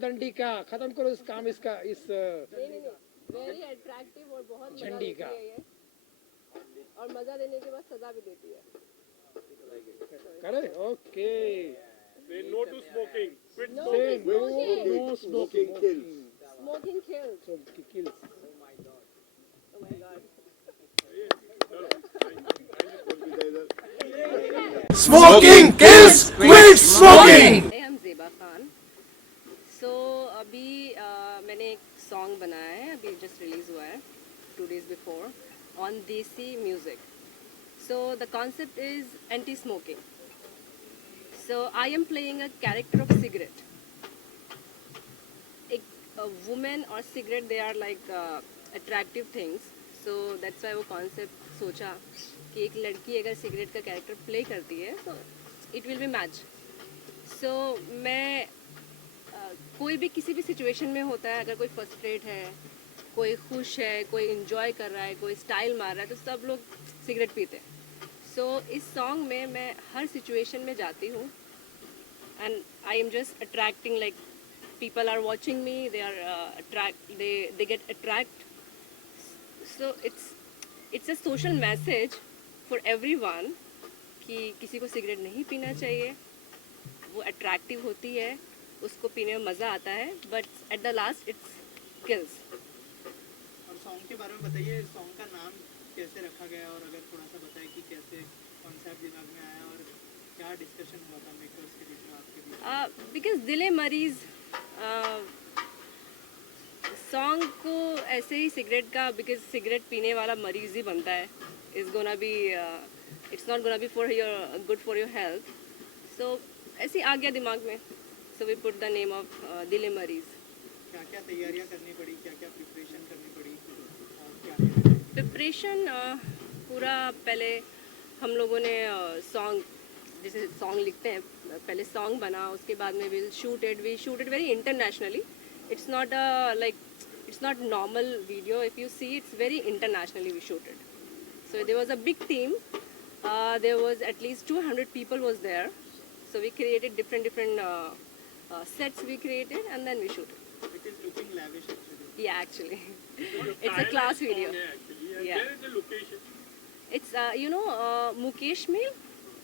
दंडी का खत्म करो इस काम इसका इस नहीं, वेरी अट्रैक्टिव और बहुत मजा झंडी देती का। है ये, और मजा देने के बाद सजा भी देती है। करे okay. Say no to smoking. Quit No smoking. to smoking. No smoking kills. Smoking kills. Kills. Oh my god. Smoking kills. Quit smoking. I am Zeba Khan. So अभी मैंने एक सॉन्ग बनाया है, अभी जस्ट रिलीज हुआ है 2 days before on देसी music. So the concept is anti-smoking. So I am playing a character of cigarette. A woman or cigarette, they are like attractive things. So that's why वो concept सोचा कि एक लड़की अगर cigarette का character play करती है तो इट विल बी मैच। सो मैं कोई भी किसी भी सिचुएशन में होता है, अगर कोई फ्रस्ट्रेट है, कोई खुश है, कोई इंजॉय कर रहा है, कोई स्टाइल मार रहा है, तो सब लोग सिगरेट पीते हैं। सो इस सॉन्ग में मैं हर सिचुएशन में जाती हूँ and I am just attracting, like people are watching me, they are they get attract. So it's a social message for everyone कि किसी को सिगरेट नहीं पीना चाहिए, वो अट्रैक्टिव होती है, उसको पीने में मज़ा आता है, but at the last it's kills. और सॉन्ग के बारे में बताइए, सॉन्ग का नाम कैसे रखा गया, और अगर थोड़ा सा बताएं कि कैसे कॉन्सेप्ट दिमाग में आया और क्या डिस्कशन हुआ था मेकर्स के बीच में आपके बीच? बिकॉज दिले मरीज सॉन्ग को ऐसे ही सिगरेट का, बिकॉज सिगरेट पीने वाला मरीज ही बनता है, it's gonna be it's not gonna be for your good for your health. So ऐसे ही आ गया दिमाग में, so we put the name of दिले मरीज। क्या क्या तैयारियां करनी पड़ी, क्या क्या प्रिपरेशन करनी पड़ी, और क्या प्रिपरेशन पूरा पहले हम लोगों ने सॉन्ग, जैसे सॉन्ग लिखते हैं, पहले सॉन्ग बना, उसके बाद में we shoot it very internationally. It's not like it's not normal video, if you see it's very internationally we shooted. So there was a big team, there was at least 200 people was there, so we created different sets we created and then we shooted. It is looking lavish actually. Yeah, actually it's a class video. Yeah. Where is the location? It's Mukesh Mill,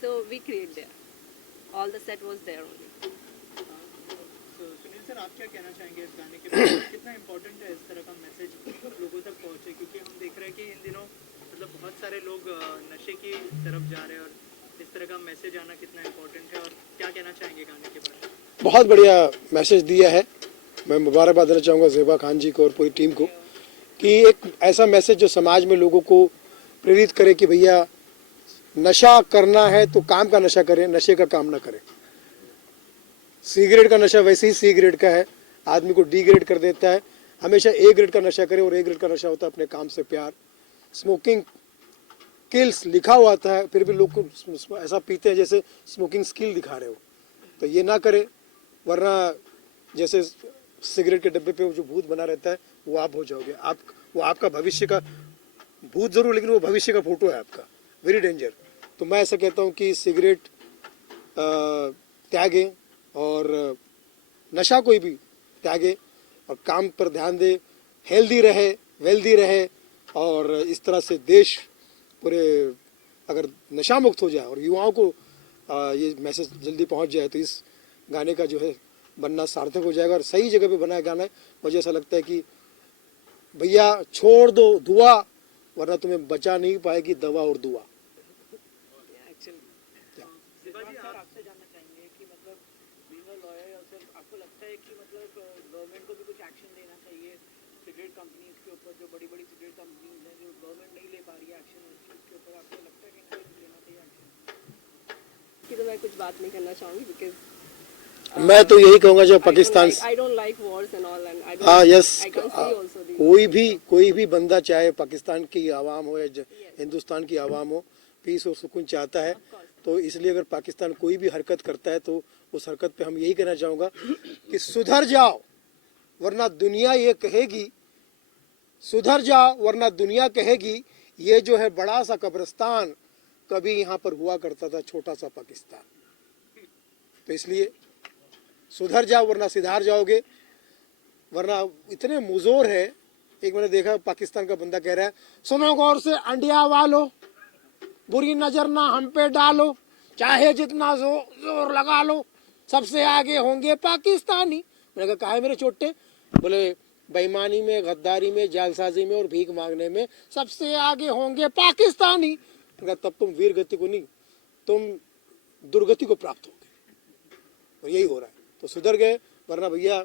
so we create there. All the set was there only. So Sunil sir, आप क्या कहना चाहेंगे इस गाने के बारे में? कितना इम्पोर्टेंट है इस तरह का मैसेज लोगों तक पहुँचे, क्योंकि हम देख रहे हैं कि इन दिनों मतलब बहुत सारे लोग नशे की तरफ जा रहे हैं, और इस तरह का मैसेज आना कितना इम्पोर्टेंट है, और क्या कहना चाहेंगे गाने के बारे में? बहुत बढ़िया मैसेज दिया है। मैं मुबारकबाद देना चाहूँगा ज़ेबा खान जी को और पूरी टीम को कि एक ऐसा मैसेज जो समाज में लोगों को प्रेरित करे कि भैया नशा करना है तो काम का नशा करें, नशे का काम ना करें। सिगरेट का नशा वैसे ही सी ग्रेड का है, आदमी को डी ग्रेड कर देता है। हमेशा ए ग्रेड का नशा करें, और ए ग्रेड का नशा होता है अपने काम से प्यार। स्मोकिंग किल्स लिखा हुआ आता है, फिर भी लोग को ऐसा पीते हैं जैसे स्मोकिंग स्किल दिखा रहे हो, तो ये ना करें, वरना जैसे सिगरेट के डब्बे पे जो भूत बना रहता है वो आप हो जाओगे। वो आपका भविष्य का भूत जरूर, लेकिन वो भविष्य का फोटो है आपका, वेरी डेंजर। तो मैं ऐसा कहता हूँ कि सिगरेट त्यागें और नशा कोई भी त्यागें और काम पर ध्यान दे, हेल्दी रहे, वेल्दी रहे, और इस तरह से देश पूरे अगर नशा मुक्त हो जाए और युवाओं को ये मैसेज जल्दी पहुंच जाए, तो इस गाने का जो है बनना सार्थक हो जाएगा। और सही जगह पे बनाया गाना है। मुझे ऐसा लगता है कि भैया छोड़ दो दुआ, वरना तुम्हें बचा नहीं पाएगी दवा और दुआ। शिवाजी, आप आपसे जानना चाहेंगे कि मतलब बीइंग अ लॉयर योरसेल्फ, आपको लगता है कि मतलब गवर्नमेंट को भी कुछ एक्शन लेना चाहिए सिगरेट कंपनीज के ऊपर, जो बड़ी बड़ी सिगरेट कंपनीज हैं, जो गवर्नमेंट नहीं ले पा रही है एक्शन उस चीज़ के ऊपर, आपको लगता है कि इनको लेना चाहिए एक्शन? कि तो मैं कुछ बात नहीं करना चाहूँगी, बिकॉज मैं तो यही कहूँगा जो Pakistan I don't like wars and all, and I don't. हाँ yes, I can see also the. कोई भी बंदा, चाहे पाकिस्तान की आवाम हो या हिंदुस्तान की आवाम हो, पीस और सुकून चाहता है। तो इसलिए अगर पाकिस्तान कोई भी हरकत करता है तो उस हरकत पे हम यही कहना चाहूँगा कि सुधर जाओ, वरना दुनिया ये कहेगी, सुधर जाओ वरना दुनिया कहेगी ये जो है बड़ा सा कब्रिस्तान कभी यहाँ पर हुआ करता था छोटा सा पाकिस्तान। तो इसलिए सुधर जाओ वरना सिधार जाओगे, वरना इतने मुजोर है। एक मैंने देखा पाकिस्तान का बंदा कह रहा है, सुनो गौर से अंडिया वालो, बुरी नजर ना हम पे डालो, चाहे जितना जोर लगा लो, सबसे आगे होंगे पाकिस्तानी। मैंने कहा काहे मेरे चोटे? बोले बेईमानी में, गद्दारी में, जालसाजी में और भीख मांगने में सबसे आगे होंगे पाकिस्तानी। मैंने कहा तब तुम वीर गति को नहीं, तुम दुर्गति को प्राप्त होगे, और यही हो रहा है। तो सुधर गए, वरना भैया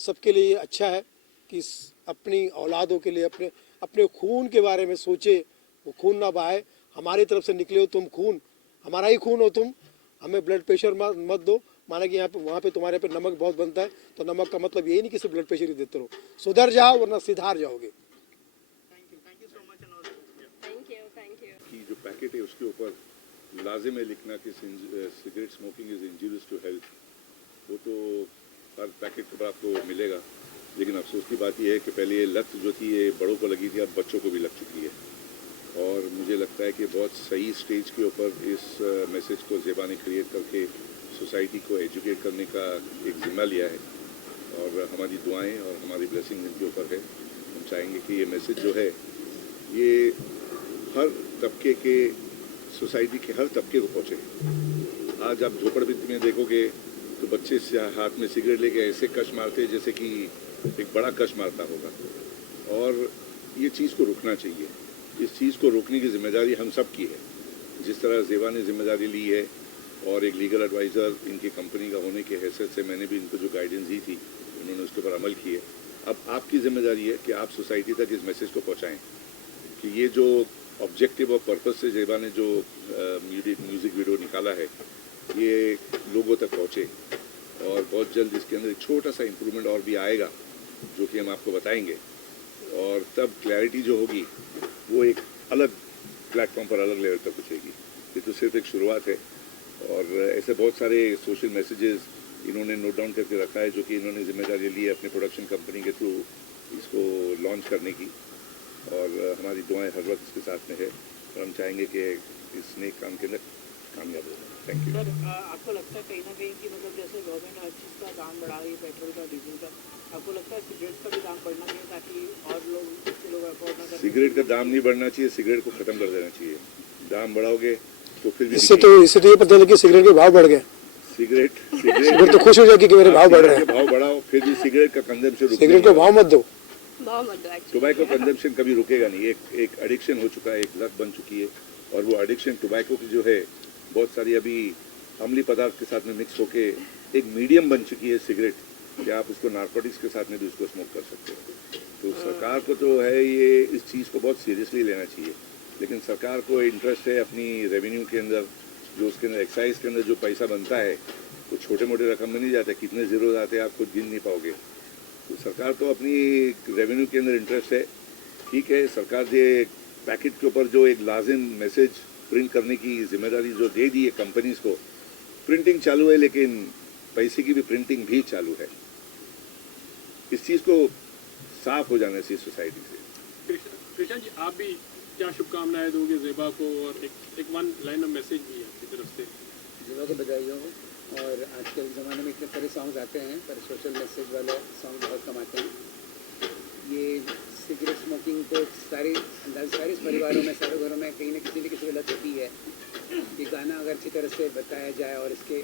सबके लिए अच्छा है कि अपनी औलादों के लिए अपने अपने खून के बारे में सोचे, वो खून ना बहाए। हमारी तरफ से निकले हो तुम खून, हमारा ही खून हो तुम, हमें ब्लड प्रेशर मत दो। माना कि यहाँ पे वहाँ पे तुम्हारे पे नमक बहुत बनता है, तो नमक का मतलब यही नहीं कि सिर्फ ब्लड प्रेशर ही देते रहो। सुधर जाओ वरना सिधार जाओगे। Thank you so much and all thank you. कि जो पैकेट है उसके ऊपर लाजिम है लिखना कि cigarette smoking is injurious to health. वो तो हर पैकेट के बाद आपको मिलेगा, लेकिन अफसोस की बात यह है कि पहले ये लत जो थी ये बड़ों को लगी थी, अब बच्चों को भी लग चुकी है। और मुझे लगता है कि बहुत सही स्टेज के ऊपर इस मैसेज को ज़ेबा ने क्रिएट करके सोसाइटी को एजुकेट करने का एक ज़िम्मा लिया है, और हमारी दुआएं और हमारी ब्लेसिंग इनके ऊपर है। हम चाहेंगे कि ये मैसेज जो है ये हर तबके के, सोसाइटी के हर तबके को पहुँचे। आज आप झोपड़पट्टी में देखोगे तो बच्चे हाथ में सिगरेट लेके ऐसे कश मारते हैं जैसे कि एक बड़ा कश मारता होगा, और ये चीज़ को रुकना चाहिए। इस चीज़ को रोकने की जिम्मेदारी हम सब की है। जिस तरह ज़ेबा ने जिम्मेदारी ली है, और एक लीगल एडवाइज़र इनकी कंपनी का होने के हैसियत से मैंने भी इनको जो गाइडेंस दी थी, उन्होंने उसके ऊपर अमल किए। अब आपकी जिम्मेदारी है कि आप सोसाइटी तक इस मैसेज को पहुँचाएँ कि ये जो ऑब्जेक्टिव और पर्पस से ज़ेबा ने जो म्यूज़िक वीडियो निकाला है ये लोगों तक पहुँचे, और बहुत जल्द इसके अंदर एक छोटा सा इम्प्रूवमेंट और भी आएगा जो कि हम आपको बताएंगे। और तब क्लैरिटी जो होगी वो एक अलग प्लेटफॉर्म पर अलग लेवल तक पहुँचेगी। ये तो सिर्फ एक शुरुआत है, और ऐसे बहुत सारे सोशल मैसेजेस इन्होंने नोट डाउन करके रखा है जो कि इन्होंने जिम्मेदारी ली है अपने प्रोडक्शन कंपनी के थ्रू इसको लॉन्च करने की। और हमारी दुआएं हर वक्त इसके साथ में है, और हम चाहेंगे कि इस नेक काम के अंदर कामयाब हो। Thank you. सर आपको लगता है कहीं ना कहीं कि मतलब जैसे गवर्नमेंट हर चीज़ का दाम बढ़ा रही है, पेट्रोल का, डीजल का, आपको लगता है सिगरेट का भी दाम बढ़ना चाहिए ताकि और लोग अफोर्ड ना कर? सिगरेट का दाम नहीं बढ़ना चाहिए, सिगरेट को ख़त्म कर देना चाहिए। दाम बढ़ाओगे तो फिर भी इससे तो ये पता चला कि सिगरेट के भाव बढ़ गए। सिगरेट तो खुश हो जाएगी कि मेरे भाव बढ़ रहे हैं। भाव बढ़ाओ, फिर भी सिगरेट का कंजम्पशन सिगरेट को भाव मत दो। टोबैको कंजम्पशन कभी रुकेगा नहीं। एक एडिक्शन हो चुका है, एक लत बन चुकी है, और वो एडिक्शन टोबैको की जो है बहुत सारी अभी अम्लीय पदार्थ के साथ में मिक्स होके एक मीडियम बन चुकी है सिगरेट, कि आप उसको नारकोटिक्स के साथ में भी उसको स्मोक कर सकते हो। तो सरकार को जो है ये इस चीज़ को बहुत सीरियसली लेना चाहिए। लेकिन सरकार को इंटरेस्ट है अपनी रेवेन्यू के अंदर, जो उसके अंदर एक्साइज के अंदर जो पैसा बनता है वो छोटे मोटे रकम में नहीं जाता, कितने जीरो आते हैं आप खुद गिन नहीं पाओगे। तो सरकार तो अपनी रेवेन्यू के अंदर इंटरेस्ट है। ठीक है, सरकार ये पैकेट के ऊपर जो एक लाजिम मैसेज प्रिंट करने की जिम्मेदारी जो दे दी है कंपनीज को, प्रिंटिंग चालू है, लेकिन पैसे की भी प्रिंटिंग भी चालू है। इस चीज़ को साफ हो जाना चाहिए सोसाइटी से। कृष्णा जी, आप भी क्या शुभकामनाएं दोगे ज़ेबा को, और एक वन लाइन ऑफ मैसेज भी है आपकी तरफ से? ज़ेबा को बधाई हो। और आजकल ज़माने में इतने सारे सॉन्ग्स आते हैं, पर सोशल मैसेज वाले सॉन्ग बहुत कम आते हैं। ये सिगरेट स्मोकिंग तो सारे परिवारों में, सारे घरों में कहीं ना किसी की लत होती है। ये गाना अगर अच्छी तरह से बताया जाए और इसके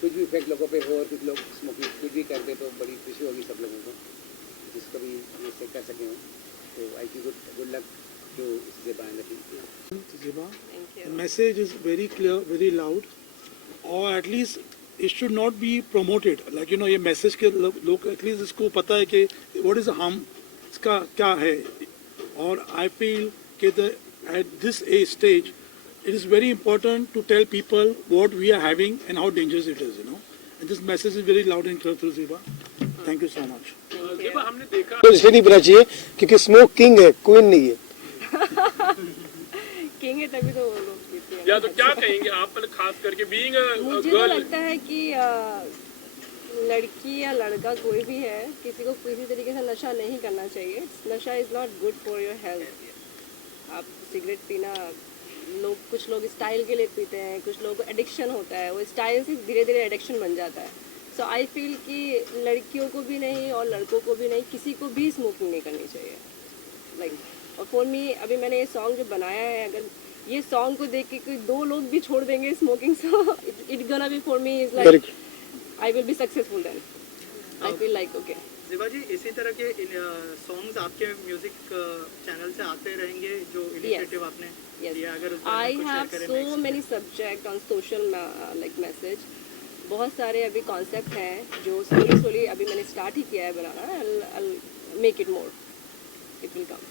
कुछ भी इफेक्ट लोगों पे हो, और कुछ लोग स्मोकिंग कुछ भी कर दे, तो बड़ी खुशी होगी सब लोगों को, जिसको भी ये से कर सकें। तो आई की good luck to Zeba and the team. Zeba, the message is very clear, very loud, or at least it should not be promoted. Like ये मैसेज के लोग एटलीस्ट इसको पता है कि what is the harm, इसका क्या है। और I feel कि at this age stage it is very important to tell people what we are having and how dangerous it is, and this message is very loud and clear through Zeba. Thank you so much. Zeba, हमने देखा तो इसलिए नहीं पीना चाहिए क्योंकि smoke king है, queen नहीं है। किंग है तभी तो वो लोग पीते हैं। या तो क्या कहेंगे आप, खास करके बीइंग मुझे तो लगता है कि लड़की या लड़का कोई भी है, किसी को किसी तरीके से नशा नहीं करना चाहिए। नशा is not good for your health. आप सिगरेट पीना कुछ लोग स्टाइल के लिए पीते हैं, कुछ लोगों को एडिक्शन होता है, वो स्टाइल से धीरे धीरे एडिक्शन बन जाता है. सो आई फील कि लड़कियों को भी नहीं और लड़कों को भी नहीं, किसी को भी स्मोकिंग नहीं करनी चाहिए. लाइक और फॉर मी अभी मैंने ये सॉन्ग जो बनाया है, अगर ये सॉन्ग को देख के कोई 2 लोग भी छोड़ देंगे smoking, so it gonna be for me is like I will be successful then. I feel like okay. Zeba ji, इसी तरह के सॉन्ग्स आपके म्यूजिक चैनल से आते रहेंगे जो इनिशिएटिव आपने लिया, अगर उस बारे आई में कुछ हैव शेयर करें so many subject on social like message. बहुत सारे अभी कॉन्सेप्ट हैं जो स्लोली अभी मैंने स्टार्ट ही किया है बनाना. I make it more, it will come.